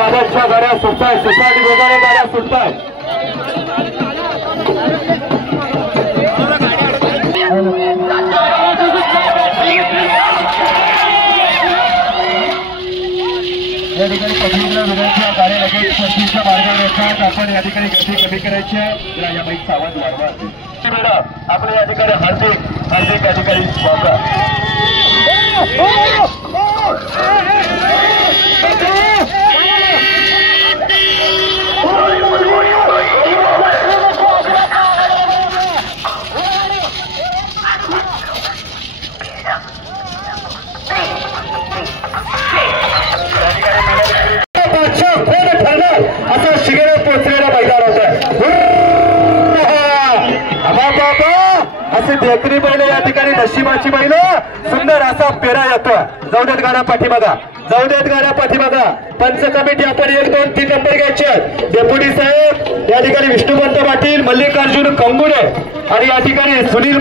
आदर्शच्या गाड्या सुटताय, सोसायटी वेगळ्या गाड्या सुटताय. या ठिकाणी पब्लिकला विनंती आहे, गाड्या लगेच 35च्या मार्गावर येतात. आपण या ठिकाणी गती कमी करायची आहे. या बाईकचा आवाज वाढवा. आपल्या या ठिकाणी हार्दिक या ठिकाणी वापरा. असं शिगेला पोचलेला मैदान होतं. असे देखणी बैल या ठिकाणी नशिबाची बैल सुंदर असा पेरा येतो. जाऊ देत गाड्या पाठीमागा, जाऊ देत गाड्या पाठीमागा. पंच कमिटी आपण 1, 2, 3 नंबर घ्यायचे. डेप्युटी साहेब या ठिकाणी विष्णुपंत पाटील, मल्लिकार्जुन कंगुडे आणि या ठिकाणी सुनील